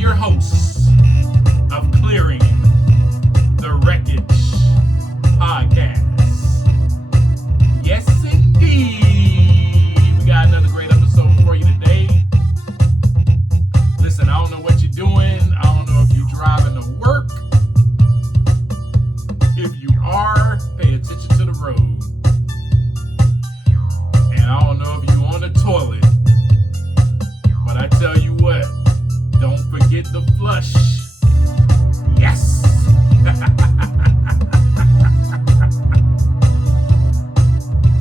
your hosts of Clearing the Wreckage podcast. Yes, indeed. We got another great episode for you today. Listen, I don't know what you're doing. I don't know if you're driving to work. If you are, pay attention to the road. And I don't know if you're on the toilet. But I tell you what, don't forget the flush. Yes.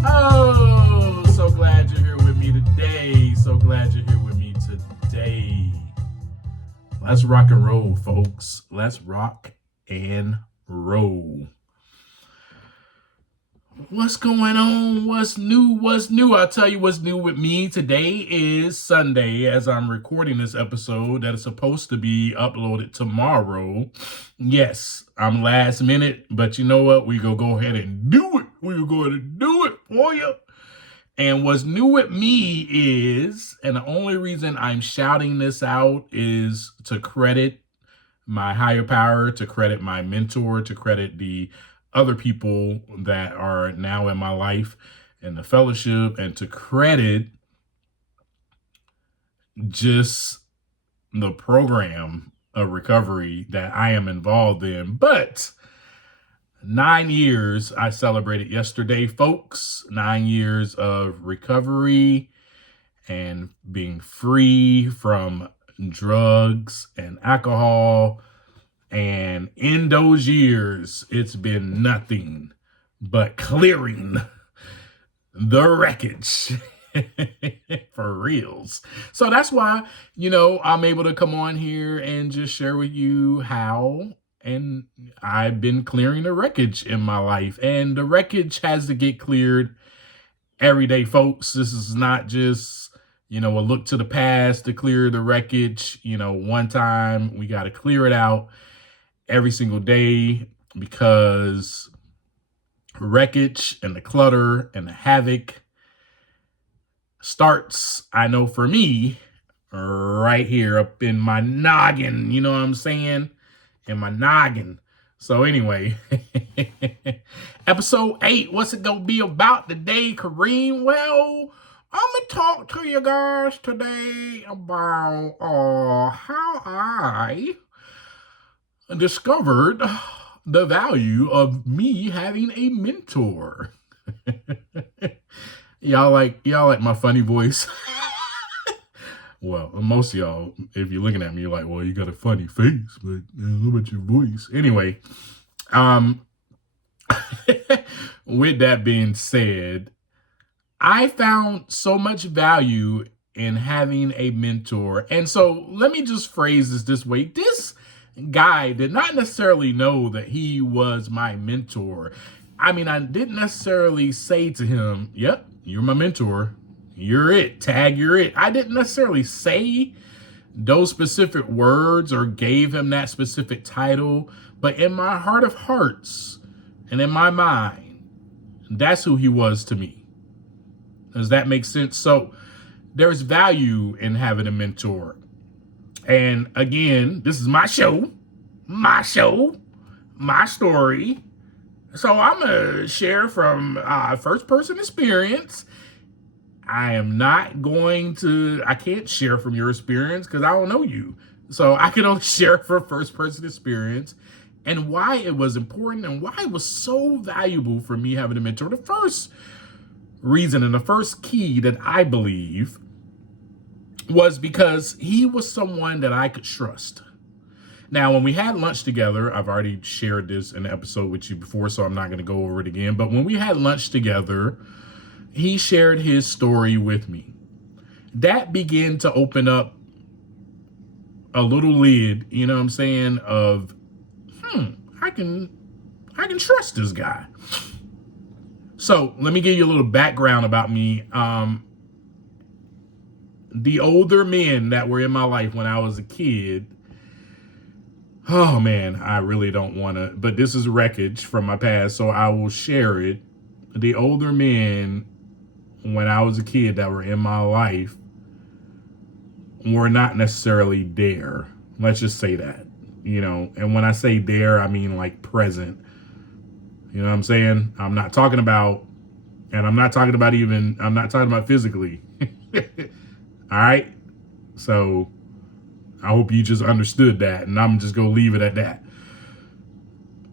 Oh, so glad you're here with me today. So glad you're here with me today. Let's rock and roll, folks. Let's rock and roll. What's going on? What's new? I'll tell you what's new with me. Today is Sunday as I'm recording this episode that is supposed to be uploaded tomorrow. Yes, I'm last minute, but you know what? We're going to go ahead and do it. We're going to do it for you. And what's new with me is, and the only reason I'm shouting this out is to credit my higher power, to credit my mentor, to credit the other people that are now in my life and the fellowship, and to credit just the program of recovery that I am involved in. But 9 years, I celebrated yesterday, folks. 9 years of recovery and being free from drugs and alcohol. And in those years, it's been nothing but clearing the wreckage for reals. So that's why, I'm able to come on here and just share with you how and I've been clearing the wreckage in my life. And the wreckage has to get cleared every day, folks. This is not just, a look to the past to clear the wreckage. One time we got to clear it out every single day, because wreckage and the clutter and the havoc starts, I know for me, right here up in my noggin. You know what I'm saying? In my noggin. So anyway, episode 8, what's it gonna be about today, Kareem? Well, I'm gonna talk to you guys today about how I discovered the value of me having a mentor. y'all like my funny voice? Well, most of y'all, if you're looking at me, you're like, well, you got a funny face, but how about your voice? Anyway, with that being said, I found so much value in having a mentor. And so let me just phrase this way. This guy did not necessarily know that he was my mentor. I mean, I didn't necessarily say to him, yep, you're my mentor. You're it. Tag, you're it. I didn't necessarily say those specific words or gave him that specific title, but in my heart of hearts and in my mind, that's who he was to me. Does that make sense? So there's value in having a mentor. And again, this is my show, my story. So I'm going to share from first person experience. I can't share from your experience because I don't know you. So I can only share from first person experience and why it was important and why it was so valuable for me having a mentor. The first reason and the first key that I believe was because he was someone that I could trust. Now, when we had lunch together, I've already shared this in the episode with you before, so I'm not going to go over it again. But when we had lunch together, he shared his story with me. That began to open up a little lid, you know what I'm saying, of, I can trust this guy. So let me give you a little background about me. The older men that were in my life when I was a kid, oh man, I really don't want to, but this is wreckage from my past, so I will share it. The older men when I was a kid that were in my life were not necessarily there Let's just say that, and when I say there, I mean like present. You know what I'm saying? I'm not talking about I'm not talking about physically. All right. So I hope you just understood that, and I'm just going to leave it at that.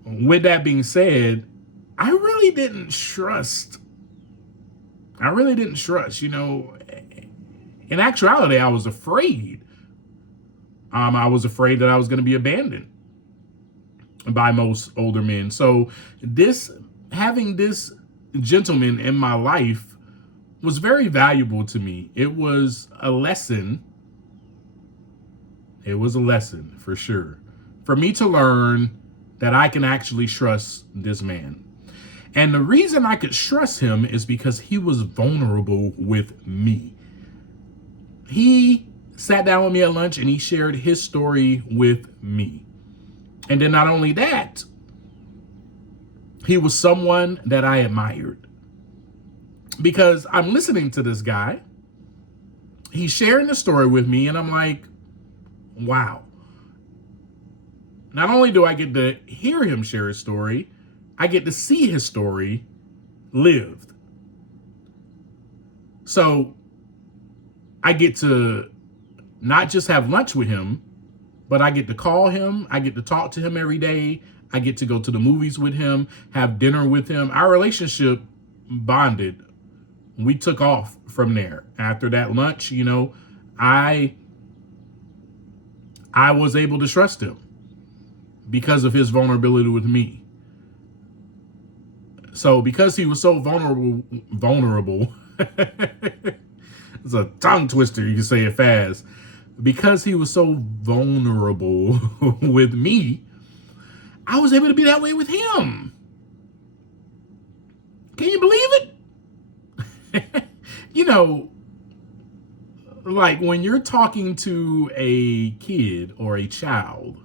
With that being said, I really didn't trust. In actuality, I was afraid. I was afraid that I was going to be abandoned by most older men. So having this gentleman in my life was very valuable to me. It was a lesson. It was a lesson for sure. For me to learn that I can actually trust this man. And the reason I could trust him is because he was vulnerable with me. He sat down with me at lunch and he shared his story with me. And then not only that, he was someone that I admired. Because I'm listening to this guy. He's sharing the story with me and I'm like, wow. Not only do I get to hear him share his story, I get to see his story lived. So I get to not just have lunch with him, but I get to call him. I get to talk to him every day. I get to go to the movies with him, have dinner with him. Our relationship bonded. We took off from there. After that lunch, I was able to trust him because of his vulnerability with me. So because he was so vulnerable, it's a tongue twister, you can say it fast. Because he was so vulnerable with me, I was able to be that way with him. Can you believe it? Like when you're talking to a kid or a child,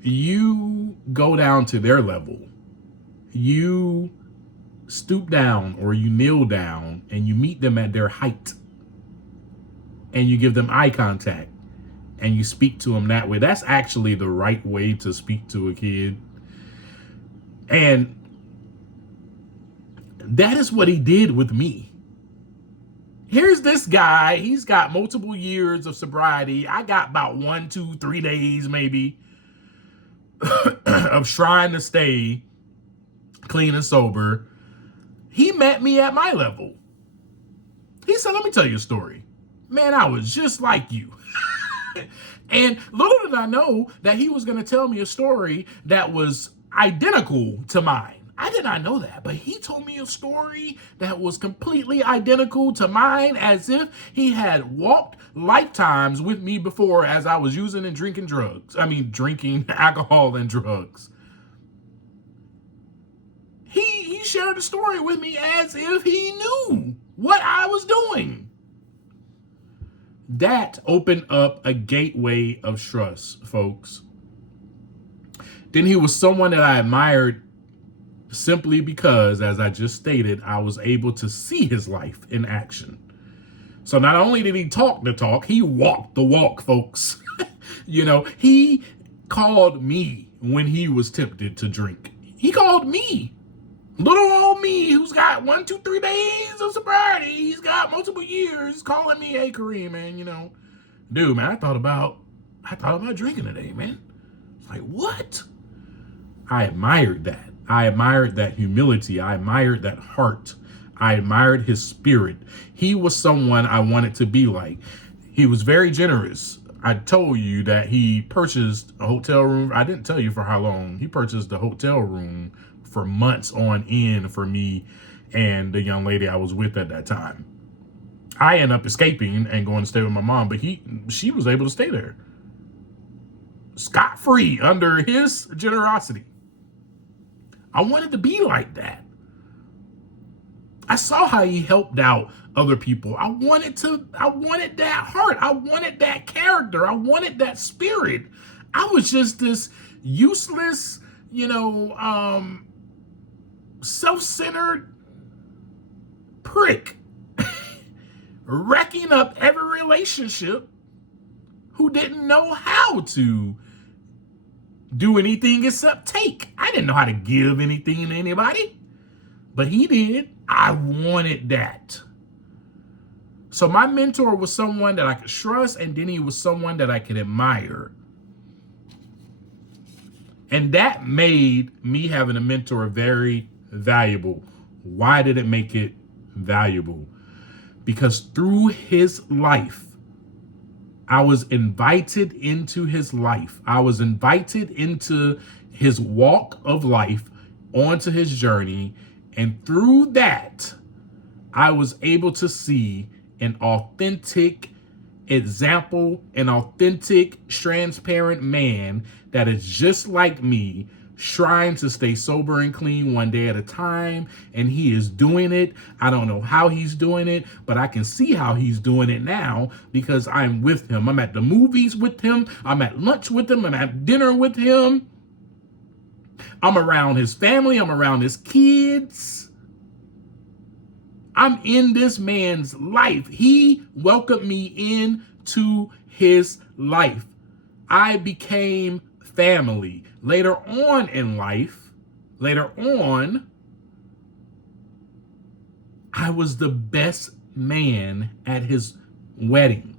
you go down to their level. You stoop down or you kneel down and you meet them at their height. And you give them eye contact and you speak to them that way. That's actually the right way to speak to a kid. And that is what he did with me. Here's this guy. He's got multiple years of sobriety. I got about 1, 2, 3 days maybe of trying to stay clean and sober. He met me at my level. He said, let me tell you a story. Man, I was just like you. And little did I know that he was going to tell me a story that was identical to mine. I did not know that, but he told me a story that was completely identical to mine, as if he had walked lifetimes with me before as I was using and drinking drinking alcohol and drugs. He shared a story with me as if he knew what I was doing. That opened up a gateway of trust, folks. Then he was someone that I admired simply because, as I just stated, I was able to see his life in action. So not only did he talk the talk, he walked the walk, folks. He called me when he was tempted to drink. He called me. Little old me, who's got 1, 2, 3 days of sobriety. He's got multiple years calling me, hey, Kareem, man, dude, man, I thought about drinking today, man. It's like, what? I admired that. I admired that humility. I admired that heart. I admired his spirit. He was someone I wanted to be like. He was very generous. I told you that he purchased a hotel room. I didn't tell you for how long. He purchased a hotel room for months on end for me and the young lady I was with at that time. I ended up escaping and going to stay with my mom, but she was able to stay there scot-free under his generosity. I wanted to be like that. I saw how he helped out other people. I wanted that heart. I wanted that character. I wanted that spirit. I was just this useless, self-centered prick, wrecking up every relationship who didn't know how to do anything except take. I didn't know how to give anything to anybody, but he did. I wanted that. So my mentor was someone that I could trust, and then he was someone that I could admire. And that made me having a mentor very valuable. Why did it make it valuable? Because through his life, I was invited into his life. I was invited into his walk of life, onto his journey. And through that, I was able to see an authentic example, an authentic, transparent man that is just like me, trying to stay sober and clean one day at a time. And he is doing it. I don't know how he's doing it, but I can see how he's doing it now because I'm with him. I'm at the movies with him. I'm at lunch with him. I'm at dinner with him. I'm around his family. I'm around his kids. I'm in this man's life. He welcomed me into his life. I became family. Later on in life, I was the best man at his wedding.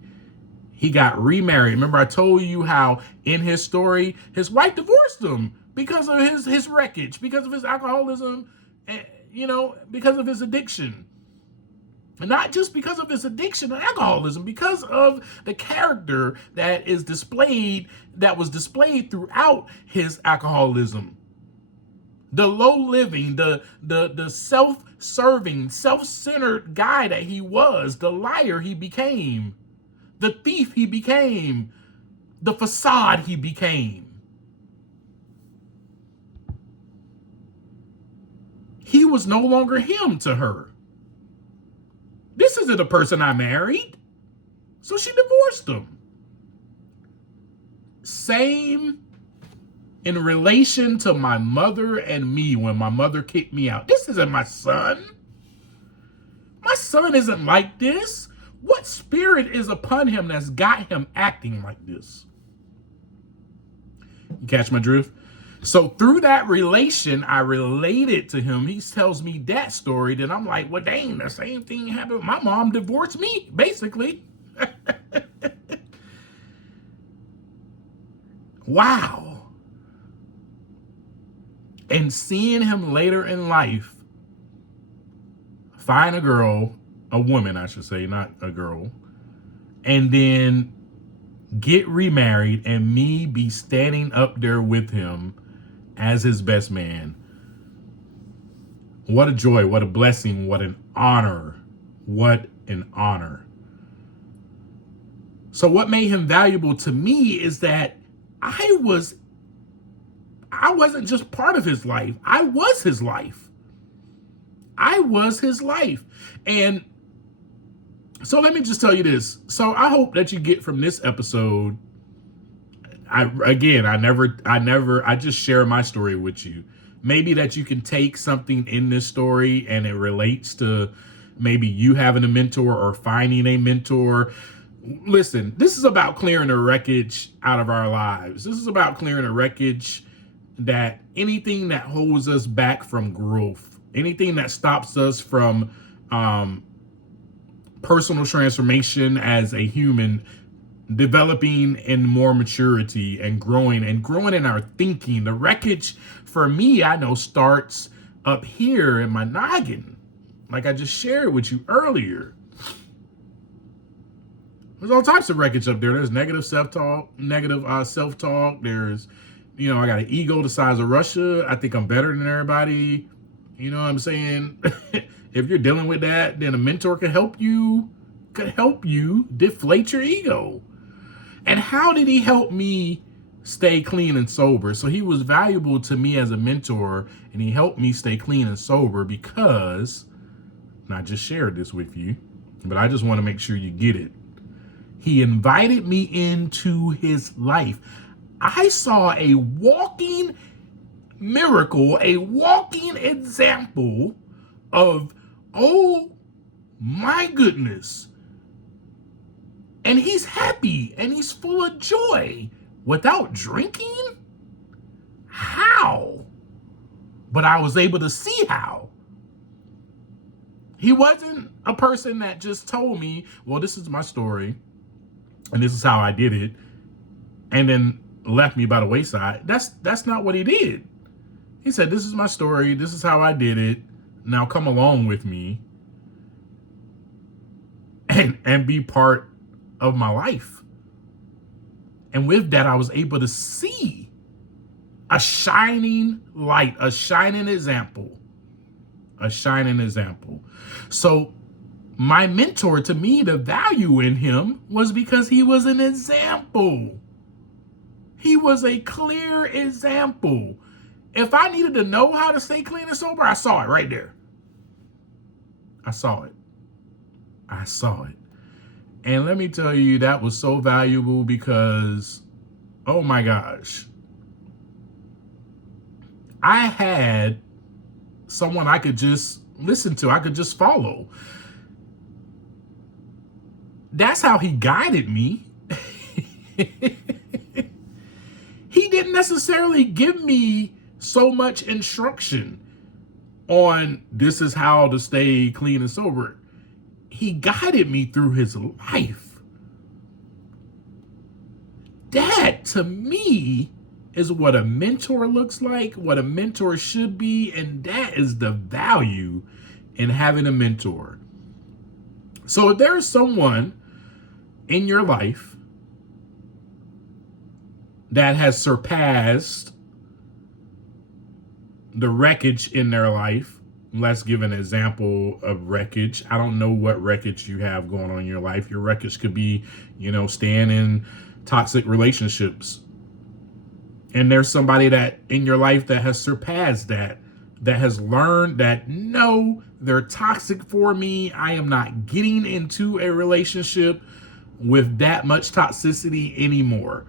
He got remarried. Remember I told you how in his story, his wife divorced him because of his wreckage, because of his alcoholism, and, because of his addiction. And not just because of his addiction and alcoholism, because of the character that was displayed throughout his alcoholism. The low living, the self-serving, self-centered guy that he was, the liar he became, the thief he became, the facade he became. He was no longer him to her. This isn't a person I married. So she divorced him. Same in relation to my mother and me when my mother kicked me out. This isn't my son. My son isn't like this. What spirit is upon him that's got him acting like this? You catch my drift? So through that relation, I related to him. He tells me that story. Then I'm like, well, dang, the same thing happened. My mom divorced me, basically. Wow. And seeing him later in life find a woman, I should say, not a girl, and then get remarried and me be standing up there with him as his best man. What a joy, what a blessing, what an honor. What an honor. So what made him valuable to me is that I wasn't just part of his life. I was his life. I was his life. And so let me just tell you this. So I hope that you get from this episode, I just share my story with you. Maybe that you can take something in this story and it relates to maybe you having a mentor or finding a mentor. Listen, this is about clearing the wreckage out of our lives. This is about clearing the wreckage, that anything that holds us back from growth, anything that stops us from personal transformation as a human, developing in more maturity and growing in our thinking. The wreckage for me, I know, starts up here in my noggin, like I just shared with you earlier. There's all types of wreckage up there. There's negative self-talk. There's, I got an ego the size of Russia. I think I'm better than everybody. You know what I'm saying? If you're dealing with that, then a mentor could help you deflate your ego. And how did he help me stay clean and sober? So he was valuable to me as a mentor, and he helped me stay clean and sober because, and I just shared this with you, but I just want to make sure you get it. He invited me into his life. I saw a walking miracle, a walking example of, oh my goodness, And he's happy and he's full of joy without drinking? How? But I was able to see how. He wasn't a person that just told me, well, this is my story and this is how I did it, and then left me by the wayside. That's not what he did. He said, this is my story. This is how I did it. Now come along with me and be part of my life. And with that, I was able to see a shining light, a shining example. So my mentor, to me, the value in him was because he was an example. He was a clear example. If I needed to know how to stay clean and sober, I saw it right there. I saw it. And let me tell you, that was so valuable because, oh my gosh, I had someone I could just listen to, I could just follow. That's how he guided me. He didn't necessarily give me so much instruction on this is how to stay clean and sober. He guided me through his life. That, to me, is what a mentor looks like, what a mentor should be, and that is the value in having a mentor. So if there's someone in your life that has surpassed the wreckage in their life, let's give an example of wreckage. I don't know what wreckage you have going on in your life. Your wreckage could be, staying in toxic relationships. And there's somebody that in your life that has surpassed that has learned that, no, they're toxic for me. I am not getting into a relationship with that much toxicity anymore.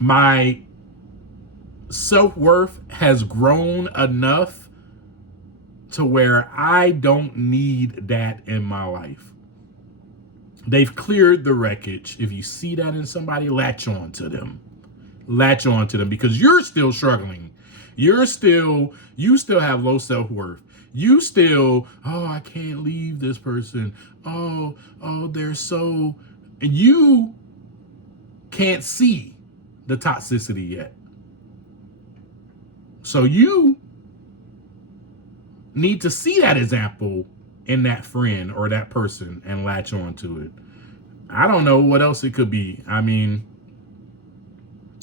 My self-worth has grown enough to where I don't need that in my life. They've cleared the wreckage. If you see that in somebody, latch on to them because you're still struggling. You still have low self-worth. You still, I can't leave this person. They're so, and you can't see the toxicity yet. So you need to see that example in that friend or that person and latch on to it. I don't know what else it could be. I mean,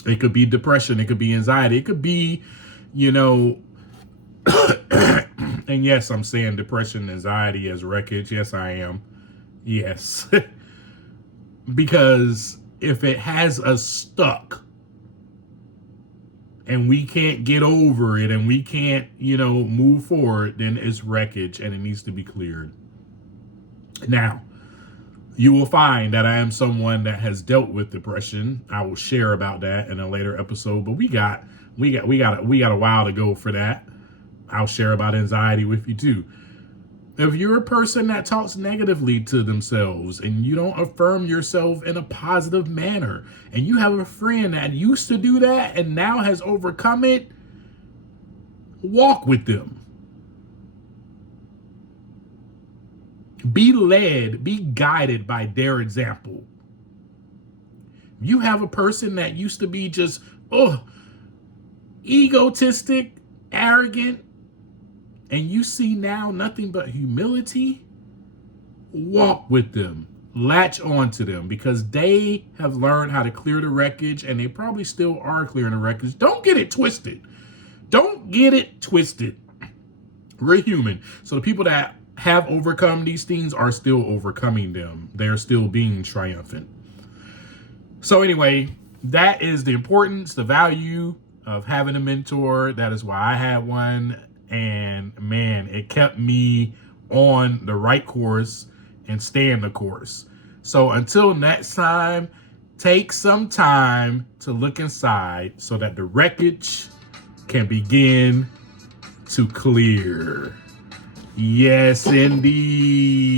it could be depression. It could be anxiety. It could be, and yes, I'm saying depression, anxiety as wreckage. Yes, I am. Yes. Because if it has us stuck and we can't get over it and we can't, move forward, then it's wreckage and it needs to be cleared. Now, you will find that I am someone that has dealt with depression. I will share about that in a later episode, but we got a while to go for that. I'll share about anxiety with you too. If you're a person that talks negatively to themselves and you don't affirm yourself in a positive manner, and you have a friend that used to do that and now has overcome it, walk with them. Be led, be guided by their example. You have a person that used to be just, egotistic, arrogant, and you see now nothing but humility, walk with them. Latch on to them because they have learned how to clear the wreckage and they probably still are clearing the wreckage. Don't get it twisted. We're human. So the people that have overcome these things are still overcoming them. They're still being triumphant. So anyway, that is the importance, the value of having a mentor. That is why I had one. And man, it kept me on the right course and staying the course. So until next time, take some time to look inside so that the wreckage can begin to clear. Yes, indeed.